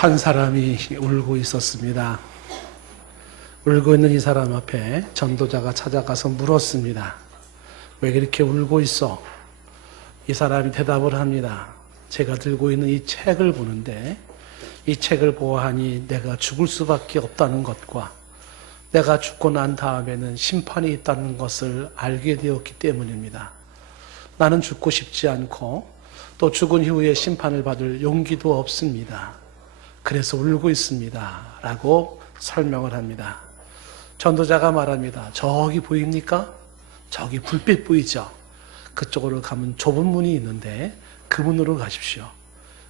한 사람이 울고 있었습니다. 울고 있는 이 사람 앞에 전도자가 찾아가서 물었습니다. 왜 그렇게 울고 있어? 이 사람이 대답을 합니다. 제가 들고 있는 이 책을 보는데 이 책을 보아하니 내가 죽을 수밖에 없다는 것과 내가 죽고 난 다음에는 심판이 있다는 것을 알게 되었기 때문입니다. 나는 죽고 싶지 않고 또 죽은 이후에 심판을 받을 용기도 없습니다. 그래서 울고 있습니다. 라고 설명을 합니다. 전도자가 말합니다. 저기 보입니까? 저기 불빛 보이죠? 그쪽으로 가면 좁은 문이 있는데 그 문으로 가십시오.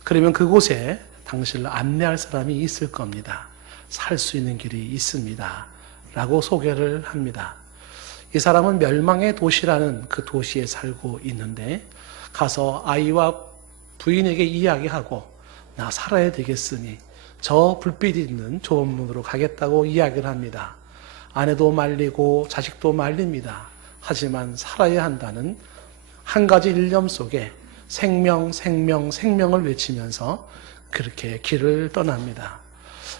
그러면 그곳에 당신을 안내할 사람이 있을 겁니다. 살 수 있는 길이 있습니다. 라고 소개를 합니다. 이 사람은 멸망의 도시라는 그 도시에 살고 있는데 가서 아이와 부인에게 이야기하고 나 살아야 되겠으니 저 불빛이 있는 좁은 문으로 가겠다고 이야기를 합니다. 아내도 말리고 자식도 말립니다. 하지만 살아야 한다는 한 가지 일념 속에 생명을 외치면서 그렇게 길을 떠납니다.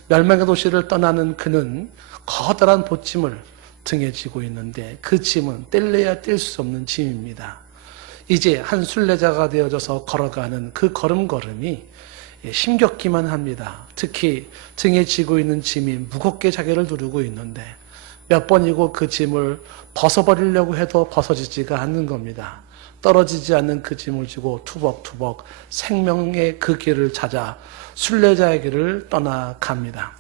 멸망의 도시를 떠나는 그는 커다란 보짐을 등에 지고 있는데 그 짐은 뗄래야 뗄 수 없는 짐입니다. 이제 한 순례자가 되어져서 걸어가는 그 걸음걸음이 힘겹기만 합니다. 특히 등에 지고 있는 짐이 무겁게 자기를 누르고 있는데 몇 번이고 그 짐을 벗어버리려고 해도 벗어지지가 않는 겁니다. 떨어지지 않는 그 짐을 지고 투벅투벅 생명의 그 길을 찾아 순례자의 길을 떠나갑니다.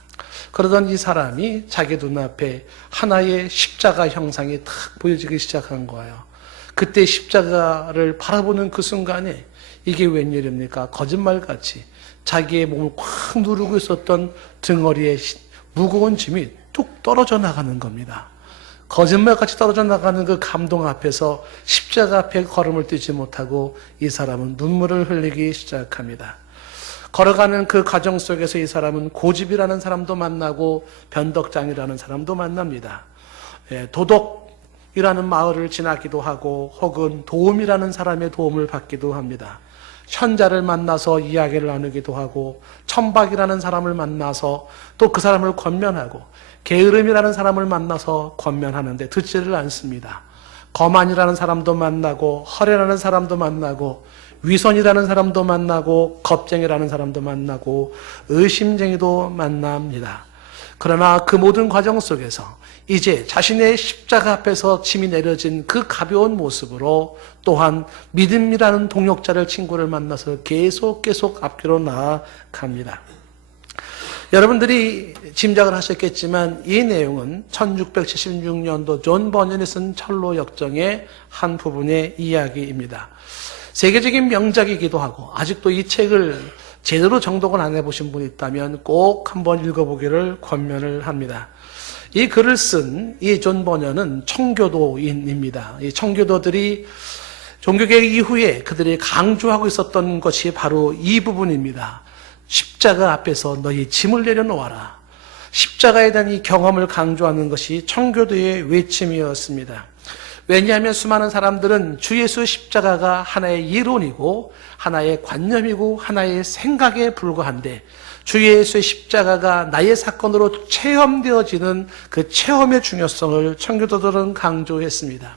그러던 이 사람이 자기 눈앞에 하나의 십자가 형상이 탁 보여지기 시작한 거예요. 그때 십자가를 바라보는 그 순간에 이게 웬일입니까? 거짓말같이 자기의 몸을 꽉 누르고 있었던 등허리에 무거운 짐이 뚝 떨어져 나가는 겁니다. 거짓말같이 떨어져 나가는 그 감동 앞에서 십자가 앞에 걸음을 뛰지 못하고 이 사람은 눈물을 흘리기 시작합니다. 걸어가는 그 과정 속에서 이 사람은 고집이라는 사람도 만나고 변덕장이라는 사람도 만납니다. 도덕이라는 마을을 지나기도 하고 혹은 도움이라는 사람의 도움을 받기도 합니다. 현자를 만나서 이야기를 나누기도 하고 천박이라는 사람을 만나서 또 그 사람을 권면하고 게으름이라는 사람을 만나서 권면하는데 듣지를 않습니다. 거만이라는 사람도 만나고 허례라는 사람도 만나고 위선이라는 사람도 만나고 겁쟁이라는 사람도 만나고 의심쟁이도 만납니다. 그러나 그 모든 과정 속에서 이제 자신의 십자가 앞에서 짐이 내려진 그 가벼운 모습으로 또한 믿음이라는 동역자를 친구를 만나서 계속 앞뒤로 나아갑니다. 여러분들이 짐작을 하셨겠지만 이 내용은 1676년도 존 버년이 쓴 철로 역정의 한 부분의 이야기입니다. 세계적인 명작이기도 하고 아직도 이 책을 제대로 정독을 안 해보신 분이 있다면 꼭 한번 읽어보기를 권면을 합니다. 이 글을 쓴 이 존 버년은 청교도인입니다. 이 청교도들이 종교개혁 이후에 그들이 강조하고 있었던 것이 바로 이 부분입니다. 십자가 앞에서 너희 짐을 내려놓아라. 십자가에 대한 이 경험을 강조하는 것이 청교도의 외침이었습니다. 왜냐하면 수많은 사람들은 주 예수 십자가가 하나의 이론이고 하나의 관념이고 하나의 생각에 불과한데 주 예수의 십자가가 나의 사건으로 체험되어지는 그 체험의 중요성을 청교도들은 강조했습니다.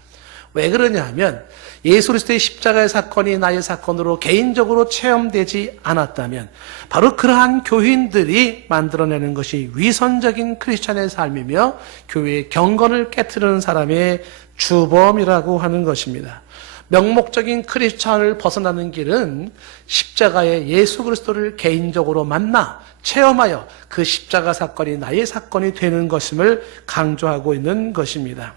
왜 그러냐 하면 예수 그리스도의 십자가의 사건이 나의 사건으로 개인적으로 체험되지 않았다면 바로 그러한 교인들이 만들어내는 것이 위선적인 크리스찬의 삶이며 교회의 경건을 깨트리는 사람의 주범이라고 하는 것입니다. 명목적인 크리스찬을 벗어나는 길은 십자가의 예수 그리스도를 개인적으로 만나 체험하여 그 십자가 사건이 나의 사건이 되는 것임을 강조하고 있는 것입니다.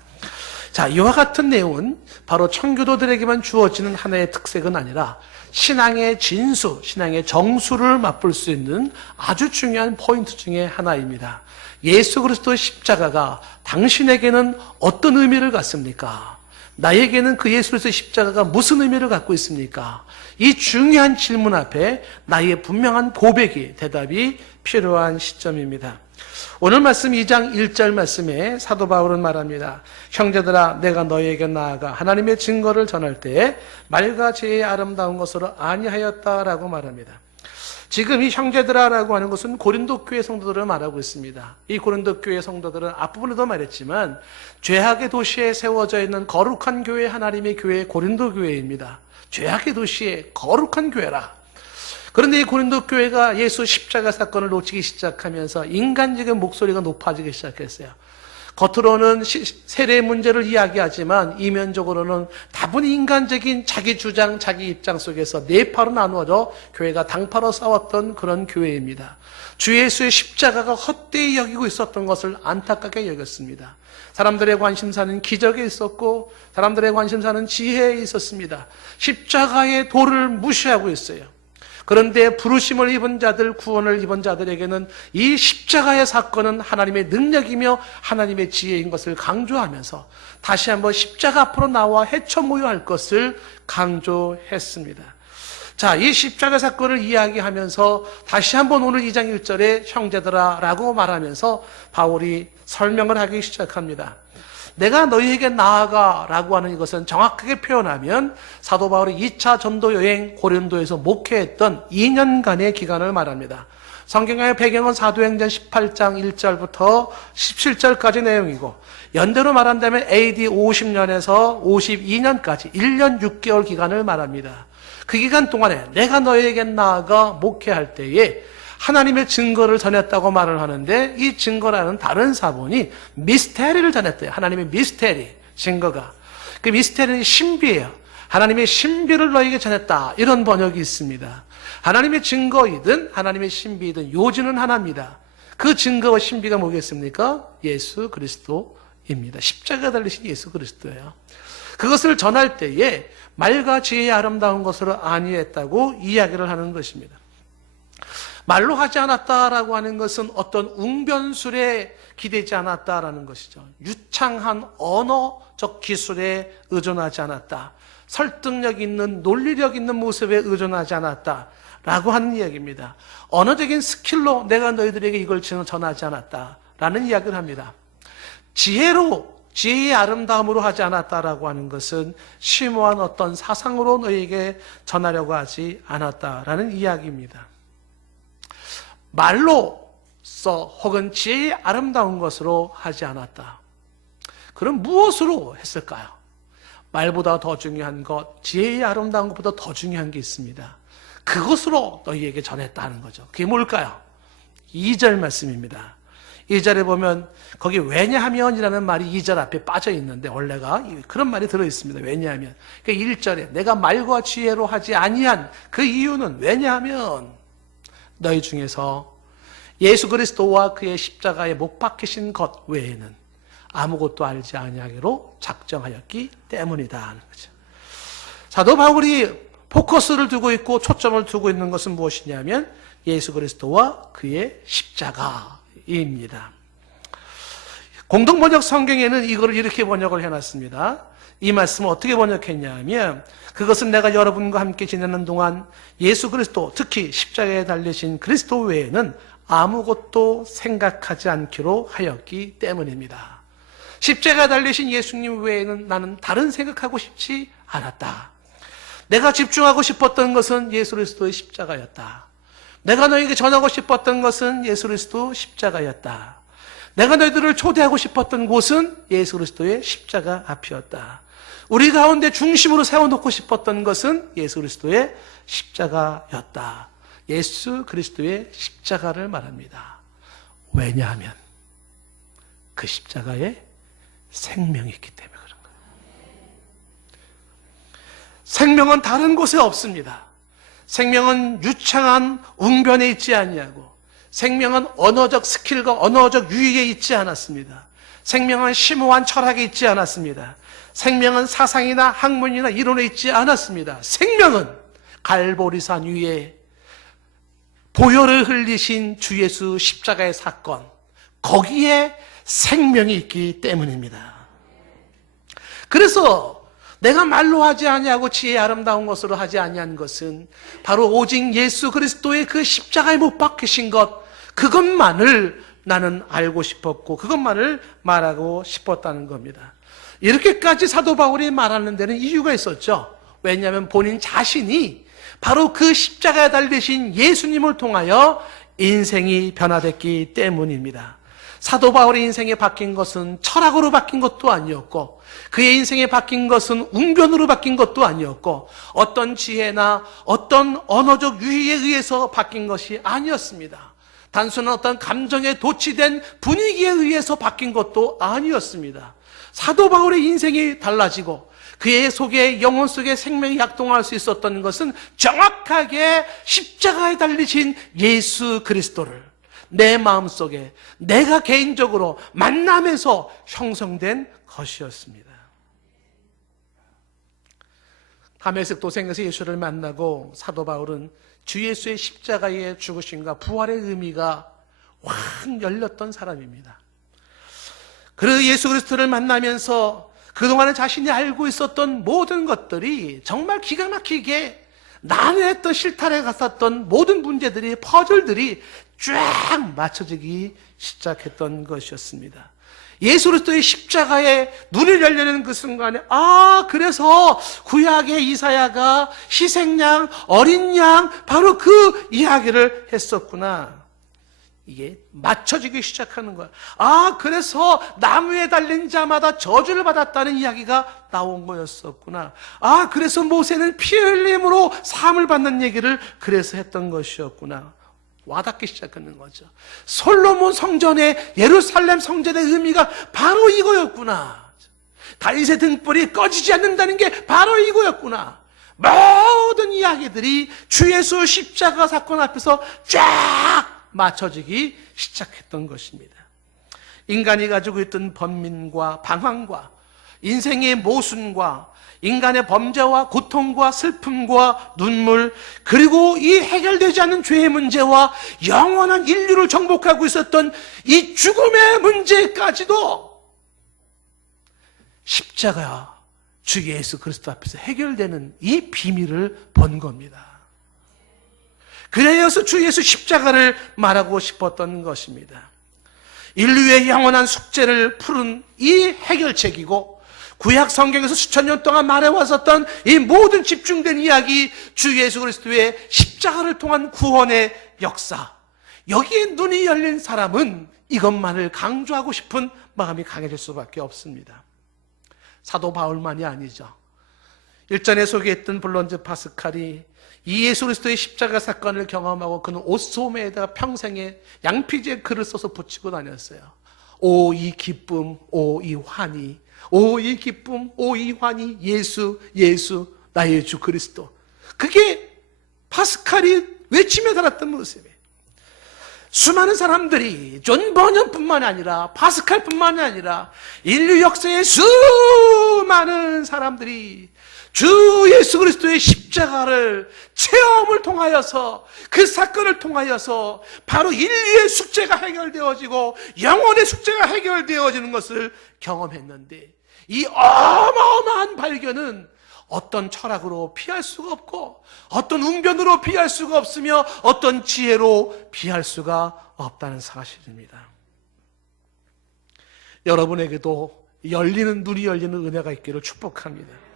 자, 이와 같은 내용은 바로 청교도들에게만 주어지는 하나의 특색은 아니라 신앙의 진수, 신앙의 정수를 맛볼 수 있는 아주 중요한 포인트 중에 하나입니다. 예수 그리스도의 십자가가 당신에게는 어떤 의미를 갖습니까? 나에게는 그 예수 그리스도의 십자가가 무슨 의미를 갖고 있습니까? 이 중요한 질문 앞에 나의 분명한 고백이, 대답이 필요한 시점입니다. 오늘 말씀 2장 1절 말씀에 사도 바울은 말합니다. 형제들아 내가 너희에게 나아가 하나님의 증거를 전할 때에 말과 제의 아름다운 것으로 아니하였다라고 말합니다. 지금 이 형제들아라고 하는 것은 고린도 교회 성도들을 말하고 있습니다. 이 고린도 교회 성도들은 앞부분에도 말했지만 죄악의 도시에 세워져 있는 거룩한 교회, 하나님의 교회, 고린도 교회입니다. 죄악의 도시에 거룩한 교회라. 그런데 이 고린도 교회가 예수 십자가 사건을 놓치기 시작하면서 인간적인 목소리가 높아지기 시작했어요. 겉으로는 세례 문제를 이야기하지만 이면적으로는 다분히 인간적인 자기 주장, 자기 입장 속에서 네 파로 나누어져 교회가 당파로 싸웠던 그런 교회입니다. 주 예수의 십자가가 헛되이 여기고 있었던 것을 안타깝게 여겼습니다. 사람들의 관심사는 기적에 있었고 사람들의 관심사는 지혜에 있었습니다. 십자가의 도를 무시하고 있어요. 그런데 부르심을 입은 자들, 구원을 입은 자들에게는 이 십자가의 사건은 하나님의 능력이며 하나님의 지혜인 것을 강조하면서 다시 한번 십자가 앞으로 나와 헤쳐 모여야 할 것을 강조했습니다. 자, 이 십자가 사건을 이야기하면서 다시 한번 오늘 2장 1절에 형제들아 라고 말하면서 바울이 설명을 하기 시작합니다. 내가 너희에게 나아가 라고 하는 이것은 정확하게 표현하면 사도 바울이 2차 전도 여행 고린도에서 목회했던 2년간의 기간을 말합니다. 성경의 배경은 사도행전 18장 1절부터 17절까지 내용이고 연대로 말한다면 AD 50년에서 52년까지 1년 6개월 기간을 말합니다. 그 기간 동안에 내가 너희에게 나아가 목회할 때에 하나님의 증거를 전했다고 말을 하는데 이 증거라는 다른 사본이 미스테리를 전했대요. 하나님의 미스테리, 증거가. 그 미스테리는 신비예요. 하나님의 신비를 너에게 전했다. 이런 번역이 있습니다. 하나님의 증거이든 하나님의 신비이든 요지는 하나입니다. 그 증거와 신비가 뭐겠습니까? 예수 그리스도입니다. 십자가 달리신 예수 그리스도예요. 그것을 전할 때에 말과 지혜의 아름다운 것으로 아니했다고 이야기를 하는 것입니다. 말로 하지 않았다라고 하는 것은 어떤 웅변술에 기대지 않았다라는 것이죠. 유창한 언어적 기술에 의존하지 않았다. 설득력 있는, 논리력 있는 모습에 의존하지 않았다라고 하는 이야기입니다. 언어적인 스킬로 내가 너희들에게 이걸 전하지 않았다라는 이야기를 합니다. 지혜의 아름다움으로 하지 않았다라고 하는 것은 심오한 어떤 사상으로 너희에게 전하려고 하지 않았다라는 이야기입니다. 말로써 혹은 지혜의 아름다운 것으로 하지 않았다. 그럼 무엇으로 했을까요? 말보다 더 중요한 것, 지혜의 아름다운 것보다 더 중요한 게 있습니다. 그것으로 너희에게 전했다는 거죠. 그게 뭘까요? 2절 말씀입니다. 2절에 보면 거기 왜냐하면이라는 말이 2절 앞에 빠져 있는데 원래가 그런 말이 들어있습니다. 왜냐하면. 그러니까 1절에 내가 말과 지혜로 하지 아니한 그 이유는 왜냐하면 너희 중에서 예수 그리스도와 그의 십자가에 못 박히신 것 외에는 아무것도 알지 아니하기로 작정하였기 때문이다 하는 거죠. 사도 바울이 포커스를 두고 있고 초점을 두고 있는 것은 무엇이냐면 예수 그리스도와 그의 십자가입니다. 공동번역 성경에는 이거를 이렇게 번역을 해놨습니다. 이 말씀을 어떻게 번역했냐 하면 그것은 내가 여러분과 함께 지내는 동안 예수 그리스도, 특히 십자가에 달리신 그리스도 외에는 아무것도 생각하지 않기로 하였기 때문입니다. 십자가에 달리신 예수님 외에는 나는 다른 생각하고 싶지 않았다. 내가 집중하고 싶었던 것은 예수 그리스도의 십자가였다. 내가 너에게 전하고 싶었던 것은 예수 그리스도 십자가였다. 내가 너희들을 초대하고 싶었던 곳은 예수 그리스도의 십자가 앞이었다. 우리 가운데 중심으로 세워놓고 싶었던 것은 예수 그리스도의 십자가였다. 예수 그리스도의 십자가를 말합니다. 왜냐하면 그 십자가에 생명이 있기 때문에 그런 거예요. 생명은 다른 곳에 없습니다. 생명은 유창한 웅변에 있지 아니하고 생명은 언어적 스킬과 언어적 유익에 있지 않았습니다. 생명은 심오한 철학에 있지 않았습니다. 생명은 사상이나 학문이나 이론에 있지 않았습니다. 생명은 갈보리산 위에 보혈을 흘리신 주 예수 십자가의 사건, 거기에 생명이 있기 때문입니다. 그래서 내가 말로 하지 아니하고 지혜의 아름다운 것으로 하지 아니한 것은 바로 오직 예수 그리스도의 그 십자가에 못 박히신 것, 그것만을 나는 알고 싶었고 그것만을 말하고 싶었다는 겁니다. 이렇게까지 사도 바울이 말하는 데는 이유가 있었죠. 왜냐하면 본인 자신이 바로 그 십자가에 달리신 예수님을 통하여 인생이 변화됐기 때문입니다. 사도 바울의 인생에 바뀐 것은 철학으로 바뀐 것도 아니었고, 그의 인생에 바뀐 것은 웅변으로 바뀐 것도 아니었고, 어떤 지혜나 어떤 언어적 유희에 의해서 바뀐 것이 아니었습니다. 단순한 어떤 감정에 도취된 분위기에 의해서 바뀐 것도 아니었습니다. 사도 바울의 인생이 달라지고 그의 속에, 영혼 속에 생명이 약동할 수 있었던 것은 정확하게 십자가에 달리신 예수 그리스도를 내 마음속에 내가 개인적으로 만나면서 형성된 것이었습니다. 다메섹 도성에서 예수를 만나고 사도 바울은 주 예수의 십자가의 죽으심과 부활의 의미가 확 열렸던 사람입니다. 그 예수 그리스도를 만나면서 그동안에 자신이 알고 있었던 모든 것들이 정말 기가 막히게 난해했던, 실타래 같았던 모든 문제들이, 퍼즐들이 쫙 맞춰지기 시작했던 것이었습니다. 예수 그리스도의 십자가에 눈을 열려는 그 순간에, 그래서 구약의 이사야가 희생양, 어린 양, 바로 그 이야기를 했었구나. 이게 맞춰지기 시작하는 거야. 그래서 나무에 달린 자마다 저주를 받았다는 이야기가 나온 거였었구나. 그래서 모세는 피 흘림으로 사함을 받는 얘기를 그래서 했던 것이었구나. 와닿기 시작하는 거죠. 솔로몬 성전의, 예루살렘 성전의 의미가 바로 이거였구나. 다윗의 등불이 꺼지지 않는다는 게 바로 이거였구나. 모든 이야기들이 주 예수 십자가 사건 앞에서 쫙 맞춰지기 시작했던 것입니다. 인간이 가지고 있던 번민과 방황과 인생의 모순과 인간의 범죄와 고통과 슬픔과 눈물, 그리고 이 해결되지 않은 죄의 문제와 영원한 인류를 정복하고 있었던 이 죽음의 문제까지도 십자가 주 예수 그리스도 앞에서 해결되는 이 비밀을 본 겁니다. 그래서 주 예수 십자가를 말하고 싶었던 것입니다. 인류의 영원한 숙제를 푸는 이 해결책이고, 구약 성경에서 수천 년 동안 말해왔었던 이 모든 집중된 이야기, 주 예수 그리스도의 십자가를 통한 구원의 역사, 여기에 눈이 열린 사람은 이것만을 강조하고 싶은 마음이 강해질 수밖에 없습니다. 사도 바울만이 아니죠. 일전에 소개했던 블론즈 파스칼이 이 예수 그리스도의 십자가 사건을 경험하고 그는 옷소매에다가 평생에 양피지에 글을 써서 붙이고 다녔어요. 오 이 기쁨, 오 이 환희, 오 이 기쁨, 오 이 환희, 예수, 예수, 나의 주 그리스도. 그게 파스칼이 외치며 살았던 모습이에요. 수많은 사람들이 존 버년뿐만 아니라 파스칼뿐만 아니라 인류 역사의 수많은 사람들이 주 예수 그리스도의 십자가를 체험을 통하여서, 그 사건을 통하여서 바로 인류의 숙제가 해결되어지고 영혼의 숙제가 해결되어지는 것을 경험했는데, 이 어마어마한 발견은 어떤 철학으로 피할 수가 없고, 어떤 웅변으로 피할 수가 없으며, 어떤 지혜로 피할 수가 없다는 사실입니다. 여러분에게도 열리는, 눈이 열리는 은혜가 있기를 축복합니다.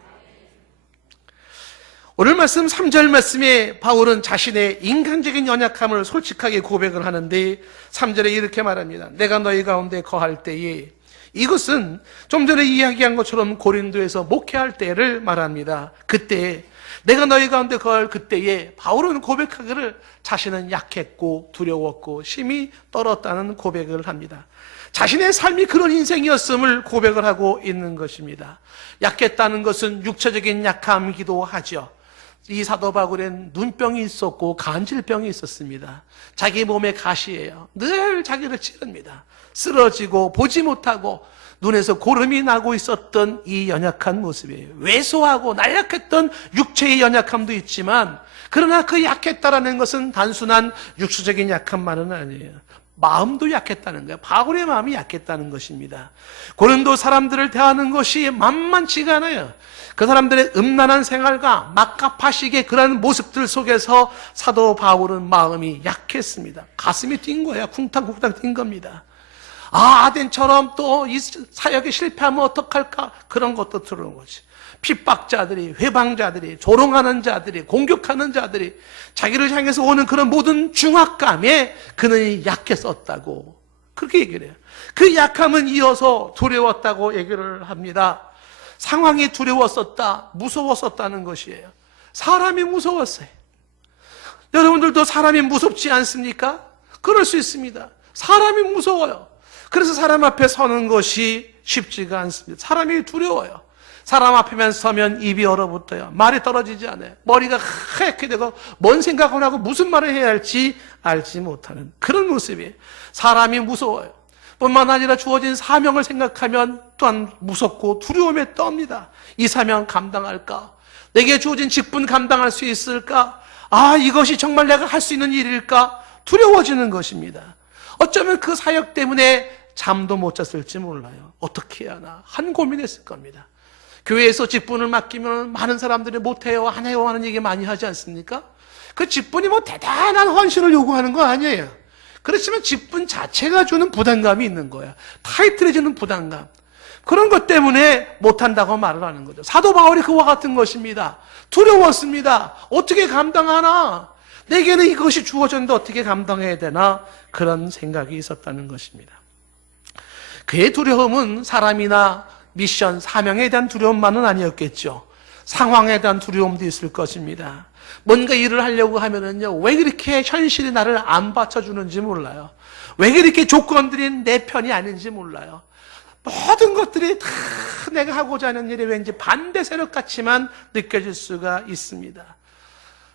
오늘 말씀 3절 말씀에 바울은 자신의 인간적인 연약함을 솔직하게 고백을 하는데, 3절에 이렇게 말합니다. 내가 너희 가운데 거할 때에, 이것은 좀 전에 이야기한 것처럼 고린도에서 목회할 때를 말합니다. 그때, 내가 너희 가운데 거할 그때에 바울은 고백하기를 자신은 약했고 두려웠고 심히 떨었다는 고백을 합니다. 자신의 삶이 그런 인생이었음을 고백을 하고 있는 것입니다. 약했다는 것은 육체적인 약함이기도 하죠. 이 사도 바울엔 눈병이 있었고 간질병이 있었습니다. 자기 몸에 가시예요. 늘 자기를 찌릅니다. 쓰러지고 보지 못하고 눈에서 고름이 나고 있었던 이 연약한 모습이에요. 왜소하고 나약했던 육체의 연약함도 있지만, 그러나 그 약했다라는 것은 단순한 육체적인 약함만은 아니에요. 마음도 약했다는 거예요. 바울의 마음이 약했다는 것입니다. 고린도 사람들을 대하는 것이 만만치가 않아요. 그 사람들의 음란한 생활과 막가파식의 그런 모습들 속에서 사도 바울은 마음이 약했습니다. 가슴이 뛴 거예요. 쿵탕쿵탕 뛴 겁니다. 아덴처럼 또 이 사역에 실패하면 어떡할까? 그런 것도 들어오는 거지. 핍박자들이, 회방자들이, 조롱하는 자들이, 공격하는 자들이 자기를 향해서 오는 그런 모든 중압감에 그는 약했었다고 그렇게 얘기를 해요. 그 약함은 이어서 두려웠다고 얘기를 합니다. 상황이 두려웠었다, 무서웠었다는 것이에요. 사람이 무서웠어요. 여러분들도 사람이 무섭지 않습니까? 그럴 수 있습니다. 사람이 무서워요. 그래서 사람 앞에 서는 것이 쉽지가 않습니다. 사람이 두려워요. 사람 앞에만 서면 입이 얼어붙어요. 말이 떨어지지 않아요. 머리가 하얗게 되고 뭔 생각을 하고 무슨 말을 해야 할지 알지 못하는 그런 모습이에요. 사람이 무서워요. 뿐만 아니라 주어진 사명을 생각하면 또한 무섭고 두려움에 떱니다. 이 사명 감당할까? 내게 주어진 직분 감당할 수 있을까? 이것이 정말 내가 할 수 있는 일일까? 두려워지는 것입니다. 어쩌면 그 사역 때문에 잠도 못 잤을지 몰라요. 어떻게 해야 하나? 한 고민했을 겁니다. 교회에서 직분을 맡기면 많은 사람들이 못해요, 안 해요 하는 얘기 많이 하지 않습니까? 그 직분이 뭐 대단한 헌신을 요구하는 거 아니에요. 그렇지만 직분 자체가 주는 부담감이 있는 거야. 타이틀이 주는 부담감. 그런 것 때문에 못한다고 말을 하는 거죠. 사도 바울이 그와 같은 것입니다. 두려웠습니다. 어떻게 감당하나? 내게는 이것이 주어졌는데 어떻게 감당해야 되나? 그런 생각이 있었다는 것입니다. 그의 두려움은 사람이나 미션, 사명에 대한 두려움만은 아니었겠죠. 상황에 대한 두려움도 있을 것입니다. 뭔가 일을 하려고 하면은요, 왜 그렇게 현실이 나를 안 받쳐주는지 몰라요. 왜 그렇게 조건들이 내 편이 아닌지 몰라요. 모든 것들이 다 내가 하고자 하는 일이 왠지 반대 세력 같이만 느껴질 수가 있습니다.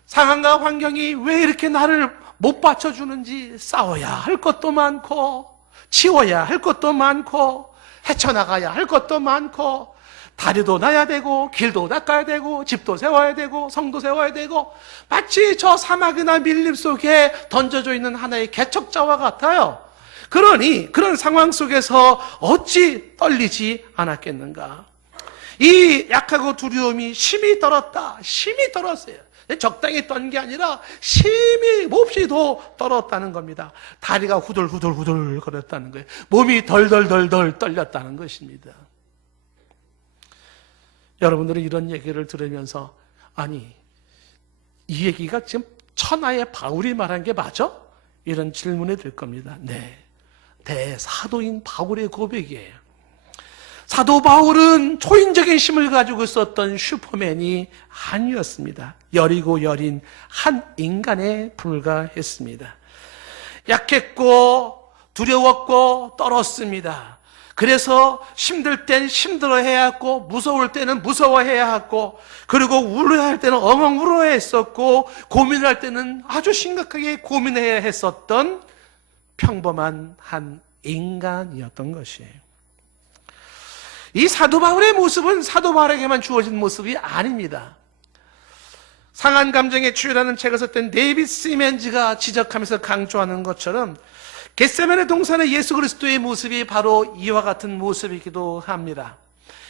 상황과 환경이 왜 이렇게 나를 못 받쳐주는지 싸워야 할 것도 많고, 치워야 할 것도 많고, 헤쳐나가야 할 것도 많고, 다리도 놔야 되고, 길도 닦아야 되고, 집도 세워야 되고, 성도 세워야 되고, 마치 저 사막이나 밀림 속에 던져져 있는 하나의 개척자와 같아요. 그러니 그런 상황 속에서 어찌 떨리지 않았겠는가? 이 약하고 두려움이 심히 떨었다. 심히 떨었어요. 적당히 떤 게 아니라 심히 몹시도 떨었다는 겁니다. 다리가 후들후들 거렸다는 거예요. 몸이 덜덜덜 떨렸다는 것입니다. 여러분들은 이런 얘기를 들으면서 아니, 이 얘기가 지금 천하의 바울이 말한 게 맞아? 이런 질문이 될 겁니다. 네, 대사도인 바울의 고백이에요. 사도 바울은 초인적인 힘을 가지고 있었던 슈퍼맨이 아니었습니다. 여리고 여린 한 인간에 불과했습니다. 약했고 두려웠고 떨었습니다. 그래서 힘들 땐 힘들어해야 했고, 무서울 때는 무서워해야 했고, 그리고 울어야 할 때는 엉엉 울어야 했었고, 고민할 때는 아주 심각하게 고민해야 했었던 평범한 한 인간이었던 것이에요. 이 사도 바울의 모습은 사도 바울에게만 주어진 모습이 아닙니다. 상한 감정에 추월하는 책을 썼던 데이비드 시멘즈가 지적하면서 강조하는 것처럼 겟세마네 동산의 예수 그리스도의 모습이 바로 이와 같은 모습이기도 합니다.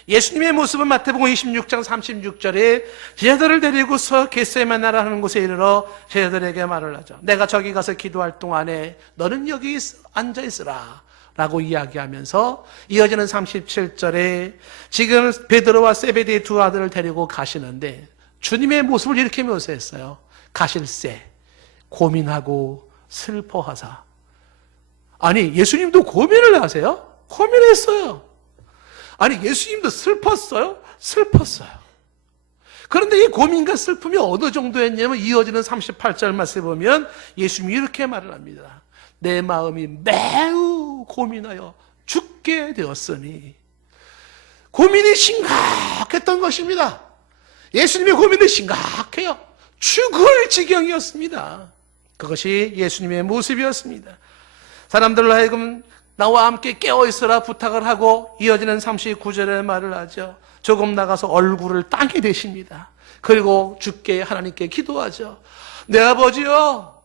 예수님의 모습은 마태복음 26장 36절에 제자들을 데리고서 겟세마네라는 곳에 이르러 제자들에게 말을 하죠. 내가 저기 가서 기도할 동안에 너는 여기 앉아 있으라 라고 이야기하면서 이어지는 37절에 지금 베드로와 세베대의 두 아들을 데리고 가시는데 주님의 모습을 이렇게 묘사했어요. 가실새 고민하고 슬퍼하사. 아니, 예수님도 고민을 하세요? 고민했어요. 아니, 예수님도 슬펐어요? 슬펐어요. 그런데 이 고민과 슬픔이 어느 정도였냐면 이어지는 38절 말씀에 보면 예수님이 이렇게 말을 합니다. 내 마음이 매우 고민하여 죽게 되었으니. 고민이 심각했던 것입니다. 예수님의 고민이 심각해요. 죽을 지경이었습니다. 그것이 예수님의 모습이었습니다. 사람들로 하여금 나와 함께 깨어있으라 부탁을 하고 이어지는 39절의 말을 하죠. 조금 나가서 얼굴을 땅에 대십니다. 그리고 주께 하나님께 기도하죠. 내 아버지요,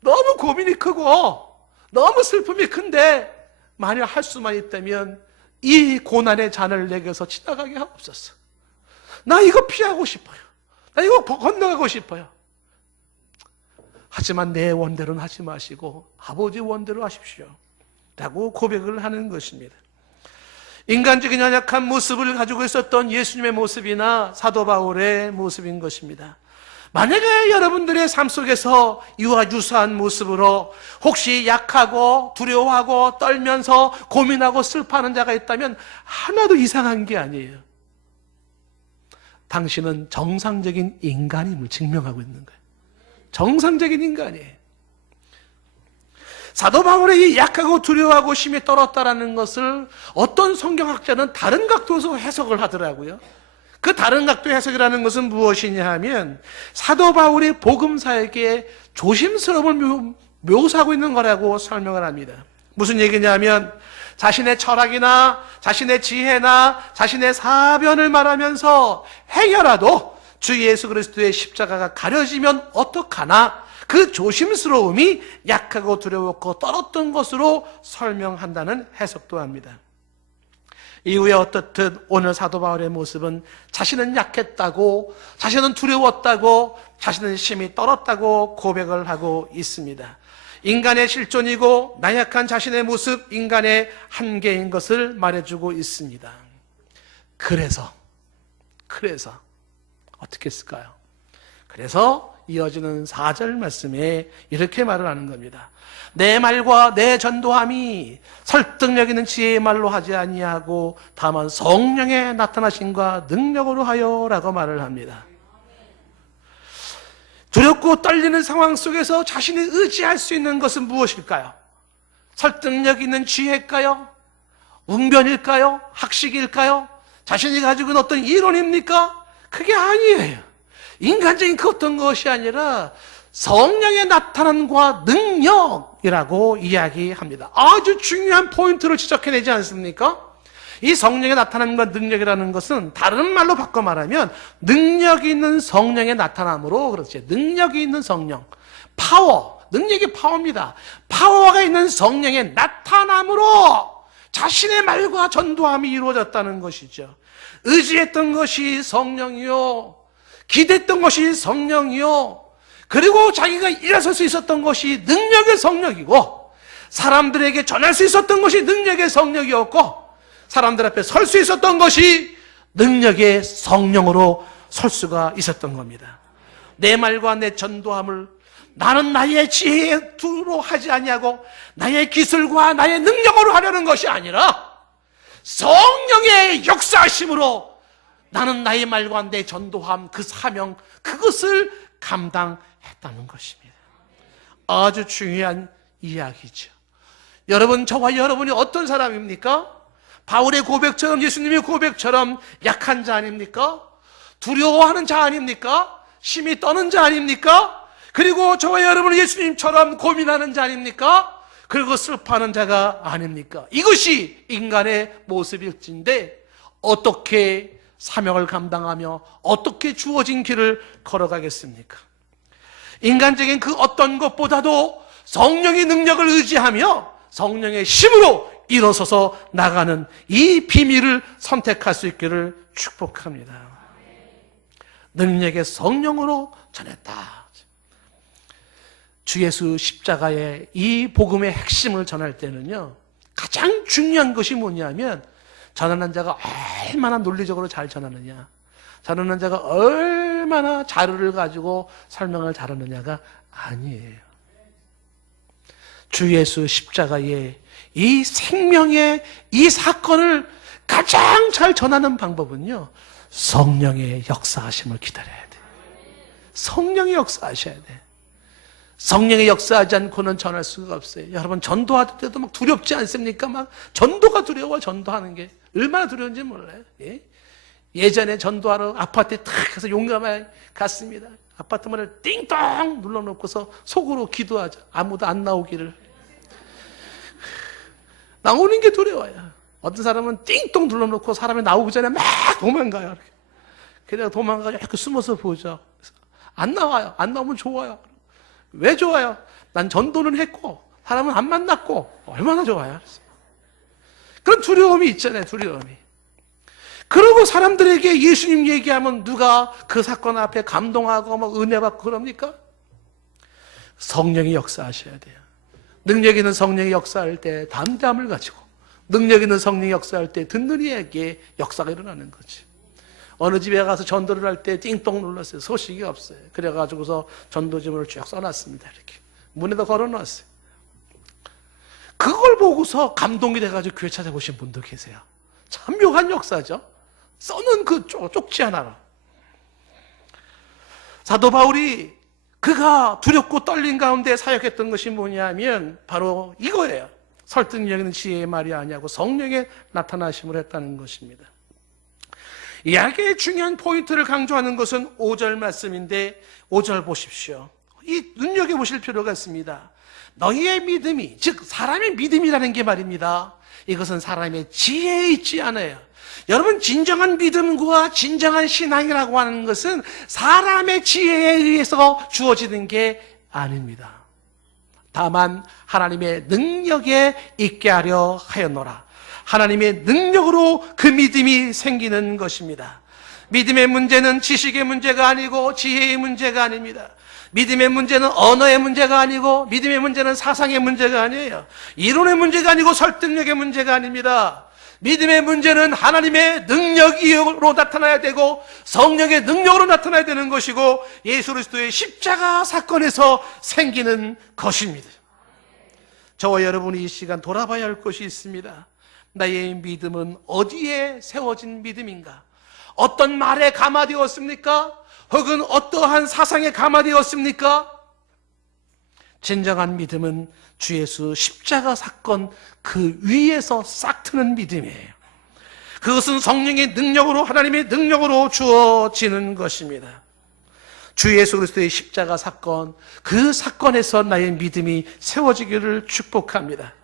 너무 고민이 크고 너무 슬픔이 큰데 만약 할 수만 있다면 이 고난의 잔을 내게서 지나가게 하옵소서. 나 이거 피하고 싶어요. 나 이거 건너가고 싶어요. 하지만 내 원대로는 하지 마시고 아버지 원대로 하십시오. 라고 고백을 하는 것입니다. 인간적인 연약한 모습을 가지고 있었던 예수님의 모습이나 사도 바울의 모습인 것입니다. 만약에 여러분들의 삶 속에서 이와 유사한 모습으로 혹시 약하고 두려워하고 떨면서 고민하고 슬퍼하는 자가 있다면 하나도 이상한 게 아니에요. 당신은 정상적인 인간임을 증명하고 있는 거예요. 정상적인 인간이에요. 사도 바울의 이 약하고 두려워하고 심히 떨었다라는 것을 어떤 성경학자는 다른 각도에서 해석을 하더라고요. 그 다른 각도의 해석이라는 것은 무엇이냐 하면 사도 바울이 복음사에게 조심스러움을 묘사하고 있는 거라고 설명을 합니다. 무슨 얘기냐면 자신의 철학이나 자신의 지혜나 자신의 사변을 말하면서 행여라도 주 예수 그리스도의 십자가가 가려지면 어떡하나 그 조심스러움이 약하고 두려웠고 떨었던 것으로 설명한다는 해석도 합니다. 이후에 어떻든 오늘 사도 바울의 모습은 자신은 약했다고, 자신은 두려웠다고, 자신은 심히 떨었다고 고백을 하고 있습니다. 인간의 실존이고 나약한 자신의 모습, 인간의 한계인 것을 말해주고 있습니다. 그래서 어떻게 했을까요? 그래서 이어지는 4절 말씀에 이렇게 말을 하는 겁니다. 내 말과 내 전도함이 설득력 있는 지혜의 말로 하지 아니하고 다만 성령의 나타나심과 능력으로 하여 라고 말을 합니다. 두렵고 떨리는 상황 속에서 자신이 의지할 수 있는 것은 무엇일까요? 설득력 있는 지혜일까요? 웅변일까요? 학식일까요? 자신이 가지고 있는 어떤 이론입니까? 그게 아니에요. 인간적인 그 어떤 것이 아니라 성령의 나타남과 능력이라고 이야기합니다. 아주 중요한 포인트를 지적해내지 않습니까? 이 성령의 나타남과 능력이라는 것은 다른 말로 바꿔 말하면 능력이 있는 성령의 나타남으로, 그렇지, 능력이 있는 성령, 파워, 능력이 파워입니다. 파워가 있는 성령의 나타남으로 자신의 말과 전도함이 이루어졌다는 것이죠. 의지했던 것이 성령이요, 기대했던 것이 성령이요, 그리고 자기가 일어설 수 있었던 것이 능력의 성령이고, 사람들에게 전할 수 있었던 것이 능력의 성령이었고, 사람들 앞에 설 수 있었던 것이 능력의 성령으로 설 수가 있었던 겁니다. 내 말과 내 전도함을 나는 나의 지혜로 하지 아니하고 나의 기술과 나의 능력으로 하려는 것이 아니라 성령의 역사하심으로 나는 나의 말과 내 전도함, 그 사명, 그것을 감당했다는 것입니다. 아주 중요한 이야기죠. 여러분, 저와 여러분이 어떤 사람입니까? 바울의 고백처럼, 예수님의 고백처럼 약한 자 아닙니까? 두려워하는 자 아닙니까? 심히 떠는 자 아닙니까? 그리고 저와 여러분은 예수님처럼 고민하는 자 아닙니까? 그리고 슬퍼하는 자가 아닙니까? 이것이 인간의 모습일진데 어떻게 사명을 감당하며 어떻게 주어진 길을 걸어가겠습니까? 인간적인 그 어떤 것보다도 성령의 능력을 의지하며 성령의 힘으로 일어서서 나가는 이 비밀을 선택할 수 있기를 축복합니다. 능력의 성령으로 전했다. 주 예수 십자가의 이 복음의 핵심을 전할 때는요, 가장 중요한 것이 뭐냐면 전하는 자가 얼마나 논리적으로 잘 전하느냐, 전하는 자가 얼마나 자료를 가지고 설명을 잘하느냐가 아니에요. 주 예수 십자가의 이 생명의 이 사건을 가장 잘 전하는 방법은요, 성령의 역사하심을 기다려야 돼. 성령의 역사하셔야 돼. 성령의 역사하지 않고는 전할 수가 없어요. 여러분, 전도할 때도 막 두렵지 않습니까? 막 전도가 두려워. 전도하는 게 얼마나 두려운지 몰라요. 예전에 전도하러 아파트에 탁 해서 용감하게 갔습니다. 아파트 문을 띵동 눌러놓고서 속으로 기도하자. 아무도 안 나오기를. 나오는 게 두려워요. 어떤 사람은 띵동 눌러놓고 사람이 나오기 전에 막 도망가요. 이렇게. 그래서 도망가서 이렇게 숨어서 보죠. 안 나와요. 안 나오면 좋아요. 왜 좋아요? 난 전도는 했고 사람은 안 만났고 얼마나 좋아요. 그런 두려움이 있잖아요. 두려움이. 그리고 사람들에게 예수님 얘기하면 누가 그 사건 앞에 감동하고 막 은혜 받고 그럽니까? 성령이 역사하셔야 돼요. 능력 있는 성령이 역사할 때 담대함을 가지고, 능력 있는 성령이 역사할 때 듣는 이에게 역사가 일어나는 거지. 어느 집에 가서 전도를 할 때 띵동 눌렀어요. 소식이 없어요. 그래가지고서 전도지문을 쭉 써놨습니다. 이렇게 문에다 걸어놨어요. 그걸 보고서 감동이 돼가지고 교회 찾아보신 분도 계세요. 참 묘한 역사죠. 써는 그 쪽지 하나로. 사도 바울이 그가 두렵고 떨린 가운데 사역했던 것이 뭐냐면 바로 이거예요. 설득력 있는 지혜의 말이 아니하고 성령의 나타나심을 했다는 것입니다. 이야기의 중요한 포인트를 강조하는 것은 5절 말씀인데 5절 보십시오. 이 눈여겨보실 필요가 있습니다. 너희의 믿음이, 즉 사람의 믿음이라는 게 말입니다, 이것은 사람의 지혜에 있지 않아요. 여러분, 진정한 믿음과 진정한 신앙이라고 하는 것은 사람의 지혜에 의해서 주어지는 게 아닙니다. 다만 하나님의 능력에 있게 하려 하였노라. 하나님의 능력으로 그 믿음이 생기는 것입니다. 믿음의 문제는 지식의 문제가 아니고 지혜의 문제가 아닙니다. 믿음의 문제는 언어의 문제가 아니고 믿음의 문제는 사상의 문제가 아니에요. 이론의 문제가 아니고 설득력의 문제가 아닙니다. 믿음의 문제는 하나님의 능력으로 나타나야 되고 성령의 능력으로 나타나야 되는 것이고 예수 그리스도의 십자가 사건에서 생기는 것입니다. 저와 여러분이 이 시간 돌아봐야 할 것이 있습니다. 나의 믿음은 어디에 세워진 믿음인가? 어떤 말에 감화되었습니까? 혹은 어떠한 사상에 감화되었습니까? 진정한 믿음은 주 예수 십자가 사건 그 위에서 싹 트는 믿음이에요. 그것은 성령의 능력으로, 하나님의 능력으로 주어지는 것입니다. 주 예수 그리스도의 십자가 사건, 그 사건에서 나의 믿음이 세워지기를 축복합니다.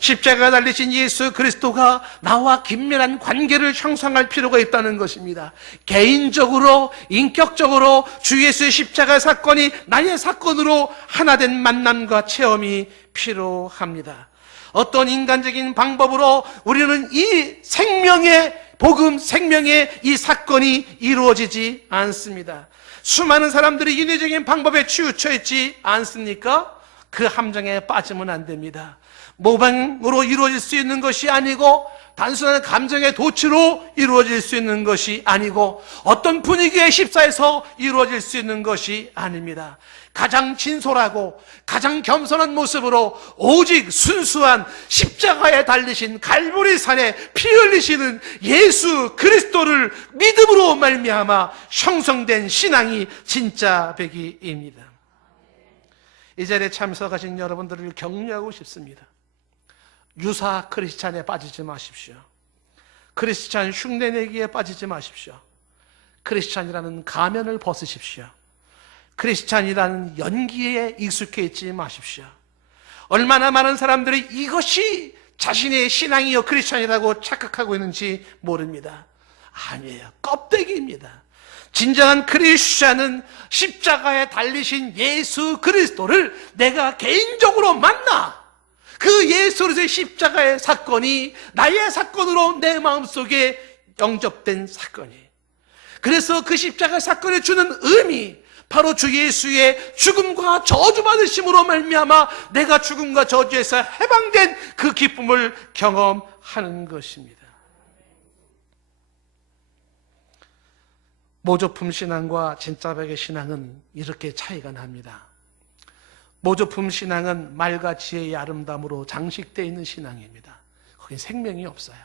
십자가에 달리신 예수 그리스도가 나와 긴밀한 관계를 형성할 필요가 있다는 것입니다. 개인적으로, 인격적으로 주 예수의 십자가 사건이 나의 사건으로 하나된 만남과 체험이 필요합니다. 어떤 인간적인 방법으로 우리는 이 생명의 복음, 생명의 이 사건이 이루어지지 않습니다. 수많은 사람들이 인위적인 방법에 치우쳐 있지 않습니까? 그 함정에 빠지면 안 됩니다. 모방으로 이루어질 수 있는 것이 아니고 단순한 감정의 도취로 이루어질 수 있는 것이 아니고 어떤 분위기에 휩싸여서 이루어질 수 있는 것이 아닙니다. 가장 진솔하고 가장 겸손한 모습으로 오직 순수한 십자가에 달리신 갈보리산에 피 흘리시는 예수 그리스도를 믿음으로 말미암아 형성된 신앙이 진짜 백이입니다. 이 자리에 참석하신 여러분들을 격려하고 싶습니다. 유사 크리스찬에 빠지지 마십시오. 크리스찬 흉내내기에 빠지지 마십시오. 크리스찬이라는 가면을 벗으십시오. 크리스찬이라는 연기에 익숙해 있지 마십시오. 얼마나 많은 사람들이 이것이 자신의 신앙이요 크리스찬이라고 착각하고 있는지 모릅니다. 아니에요. 껍데기입니다. 진정한 크리스찬은 십자가에 달리신 예수 그리스도를 내가 개인적으로 만나 그 예수 그리스도의 십자가의 사건이 나의 사건으로 내 마음속에 영접된 사건이에요. 그래서 그 십자가 사건이 주는 의미, 바로 주 예수의 죽음과 저주받으심으로 말미암아 내가 죽음과 저주에서 해방된 그 기쁨을 경험하는 것입니다. 모조품 신앙과 진짜 백의 신앙은 이렇게 차이가 납니다. 모조품 신앙은 말과 지혜의 아름다움으로 장식되어 있는 신앙입니다. 거긴 생명이 없어요.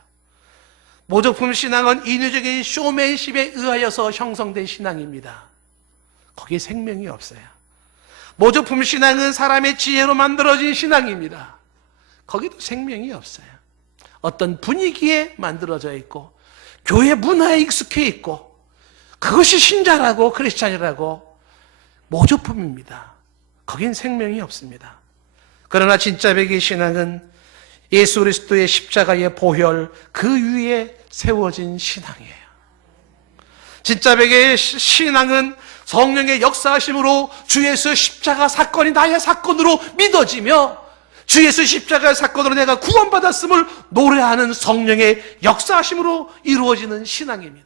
모조품 신앙은 인위적인 쇼맨십에 의하여서 형성된 신앙입니다. 거기에 생명이 없어요. 모조품 신앙은 사람의 지혜로 만들어진 신앙입니다. 거기도 생명이 없어요. 어떤 분위기에 만들어져 있고 교회 문화에 익숙해 있고 그것이 신자라고 크리스찬이라고 모조품입니다. 거긴 생명이 없습니다. 그러나 진짜 백의 신앙은 예수 그리스도의 십자가의 보혈 그 위에 세워진 신앙이에요. 진짜 백의 신앙은 성령의 역사하심으로 주 예수의 십자가 사건이 나의 사건으로 믿어지며 주 예수의 십자가의 사건으로 내가 구원받았음을 노래하는 성령의 역사하심으로 이루어지는 신앙입니다.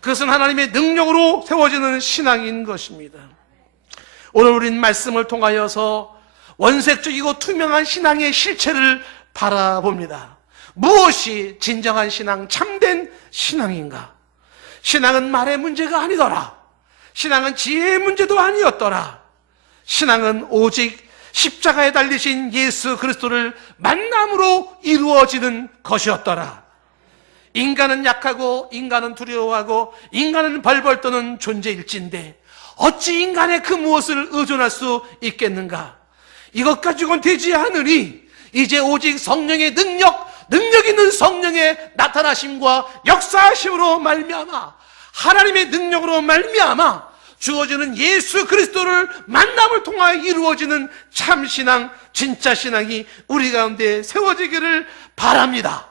그것은 하나님의 능력으로 세워지는 신앙인 것입니다. 오늘 우린 말씀을 통하여서 원색적이고 투명한 신앙의 실체를 바라봅니다. 무엇이 진정한 신앙, 참된 신앙인가? 신앙은 말의 문제가 아니더라. 신앙은 지혜의 문제도 아니었더라. 신앙은 오직 십자가에 달리신 예수 그리스도를 만남으로 이루어지는 것이었더라. 인간은 약하고 인간은 두려워하고 인간은 벌벌 떠는 존재일진데 어찌 인간의 그 무엇을 의존할 수 있겠는가? 이것 가지고는 되지 않으니 이제 오직 성령의 능력 있는 성령의 나타나심과 역사하심으로 말미암아 하나님의 능력으로 말미암아 주어지는 예수 그리스도를 만남을 통하여 이루어지는 참신앙, 진짜 신앙이 우리 가운데 세워지기를 바랍니다.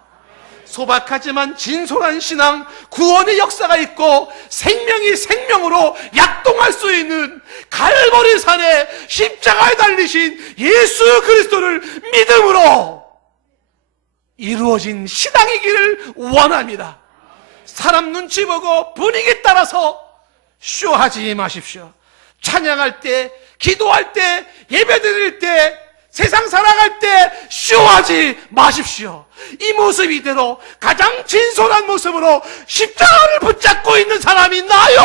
소박하지만 진솔한 신앙, 구원의 역사가 있고 생명이 생명으로 약동할 수 있는 갈보리 산에 십자가에 달리신 예수 그리스도를 믿음으로 이루어진 신앙이기를 원합니다. 사람 눈치 보고 분위기 따라서 쇼하지 마십시오. 찬양할 때, 기도할 때, 예배 드릴 때, 세상 살아갈 때 쇼하지 마십시오. 이 모습 이대로 가장 진솔한 모습으로 십자가를 붙잡고 있는 사람이 나요.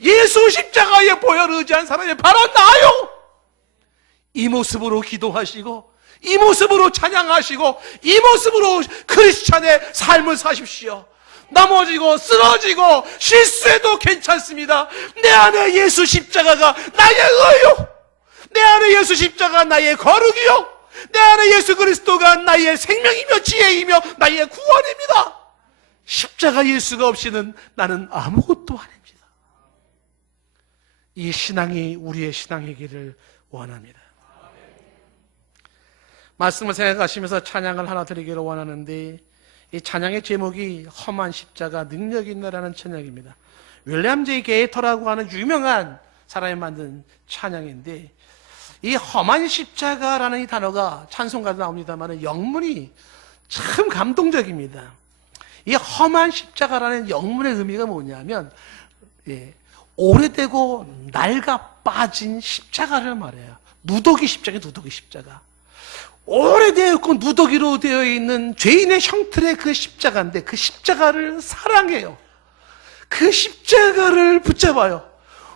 예수 십자가에 보혈 의지한 사람이 바로 나요. 이 모습으로 기도하시고 이 모습으로 찬양하시고 이 모습으로 크리스찬의 삶을 사십시오. 넘어지고 쓰러지고 실수해도 괜찮습니다. 내 안에 예수 십자가가 나의 의요, 내 안에 예수 십자가가 나의 거룩이요, 내 안에 예수 그리스도가 나의 생명이며 지혜이며 나의 구원입니다. 십자가 예수가 없이는 나는 아무것도 아닙니다. 이 신앙이 우리의 신앙이기를 원합니다. 말씀을 생각하시면서 찬양을 하나 드리기를 원하는데, 이 찬양의 제목이 험한 십자가 능력 있나라는 찬양입니다. 윌리엄 제이 게이터라고 하는 유명한 사람이 만든 찬양인데, 이 험한 십자가라는 이 단어가 찬송가도 나옵니다만 영문이 참 감동적입니다. 이 험한 십자가라는 영문의 의미가 뭐냐면 오래되고 낡아 빠진 십자가를 말해요. 누더기 십자가, 누더기 십자가. 오래되었고 누더기로 되어 있는 죄인의 형틀의 그 십자가인데 그 십자가를 사랑해요. 그 십자가를 붙잡아요.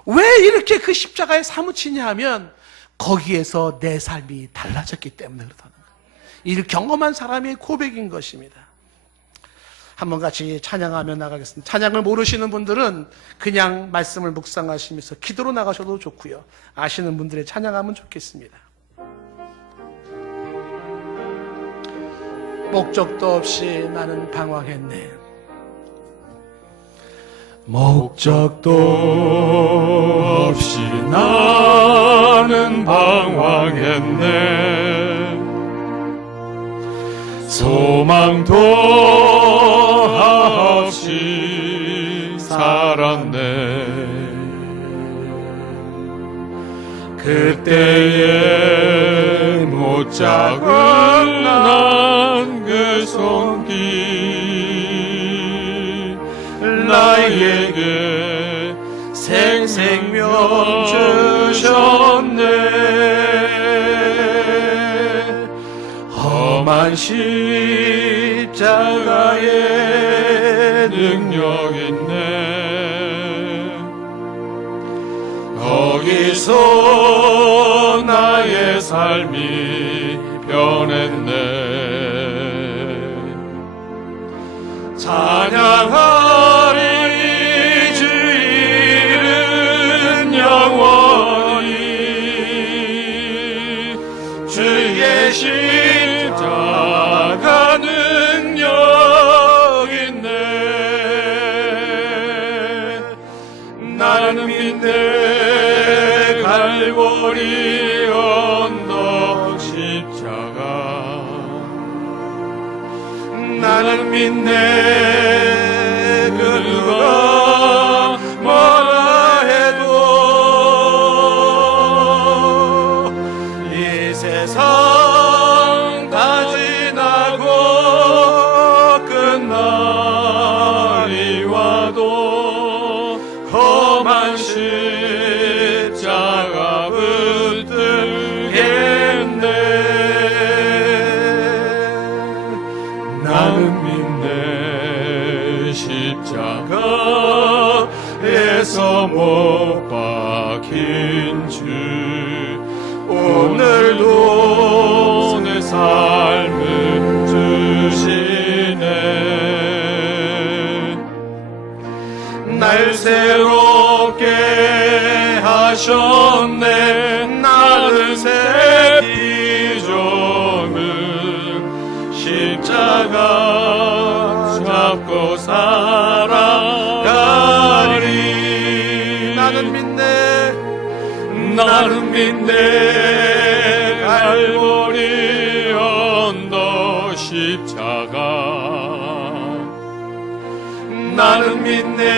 왜 이렇게 그 십자가에 사무치냐 하면 거기에서 내 삶이 달라졌기 때문에 그렇다는 거예요. 이를 경험한 사람의 고백인 것입니다. 한번 같이 찬양하며 나가겠습니다. 찬양을 모르시는 분들은 그냥 말씀을 묵상하시면서 기도로 나가셔도 좋고요. 아시는 분들의 찬양하면 좋겠습니다. 목적도 없이 나는 방황했네. 목적도 없이 나는 방황했네. 소망도 없이 살았네. 그때에 못 잡은 그 손길 나에게 생명 주셨네. 험한 십자가에 능력 있네. 거기서 나의 삶이 변했네. 찬양하리 주 이름 영원히. 주의 십자가 능력 있네. 나는 믿네 갈보리 언덕 십자가. 나는 믿네 그 누가 뭐라 해도 이 세상 다 지나고 끝날이 와도 험한 십자가 붙들게 하셨네. 나는 새 비전을 십자가 잡고 살아가리. 나는 믿네. 나는 믿네. 갈보리 언덕 십자가. 나는 믿네.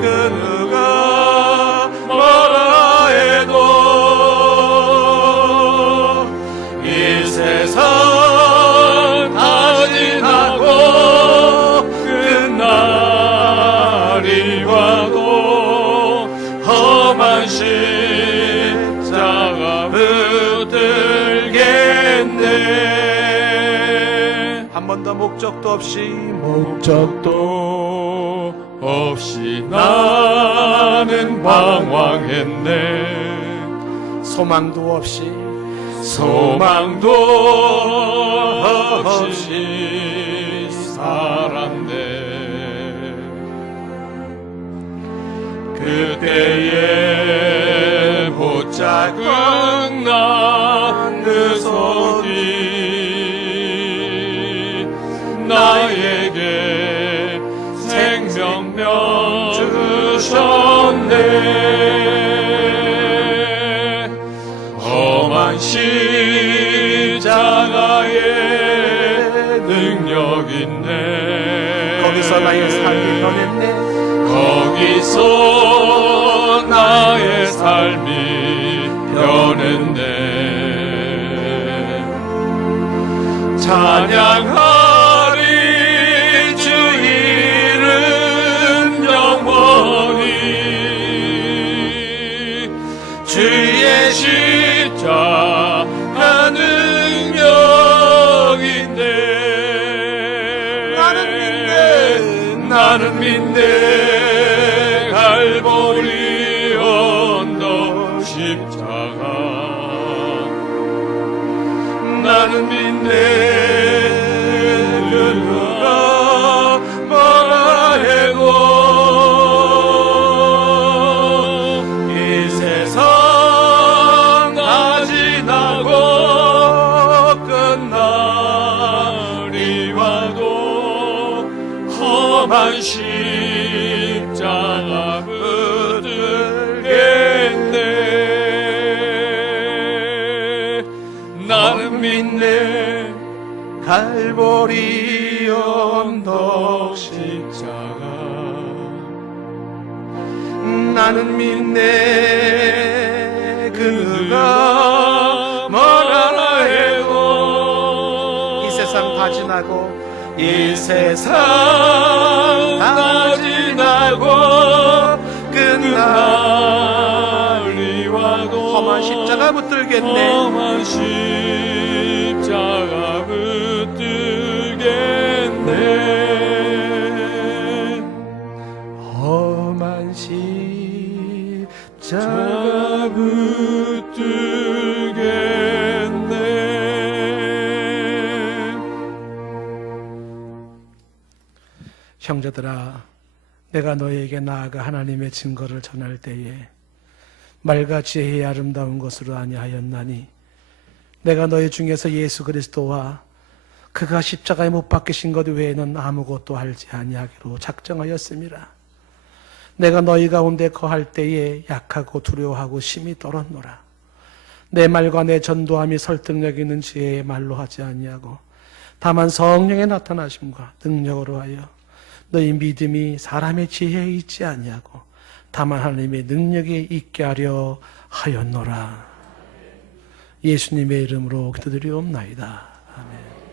그 누가 뭐라 해도 이 세상 다 지나고 끝날이 와도 험한 십자가 붙들겠네. 한 번 더 목적도 없이 나는 방황했네. 소망도 없이 소망도 없이 살았네. 그때에 못작은 나그 손이 나에게 생명명 주셨네. 험한 십자가에 능력 있네. 거기서 나의 삶이 변했네. 거기서 나의 삶이 변했네. 찬양하리 주 이름 영원히. 주의 십자가 능력인데. 나는 믿네. 갈보리 언덕 십자가. 나는 믿네. 그 누가 뭐라 해도 이 세상 다 지나고 끝날이 와도 험한 십자가 붙들겠네. 나는 믿네. 갈보리 언덕 십자가. 나는 믿네. 그 누가 뭐라 해도 이 세상 다 지나고 이 세상 다 지나고 끝날이 와도 험한 십자가 붙들겠네. 험한 십자가 붙들겠네. 험한 십자가 붙들겠네. 형제들아, 내가 너에게 나아가 하나님의 증거를 전할 때에 말과 지혜의 아름다운 것으로 아니하였나니 내가 너희 중에서 예수 그리스도와 그가 십자가에 못 박히신 것 외에는 아무것도 알지 아니하기로 작정하였음이라. 내가 너희 가운데 거할 때에 약하고 두려워하고 심히 떨었노라. 내 말과 내 전도함이 설득력 있는 지혜의 말로 하지 아니하고 다만 성령의 나타나심과 능력으로 하여 너희 믿음이 사람의 지혜에 있지 아니하고 다만 하나님의 능력에 있게 하려 하였노라. 예수님의 이름으로 기도드리옵나이다. 아멘.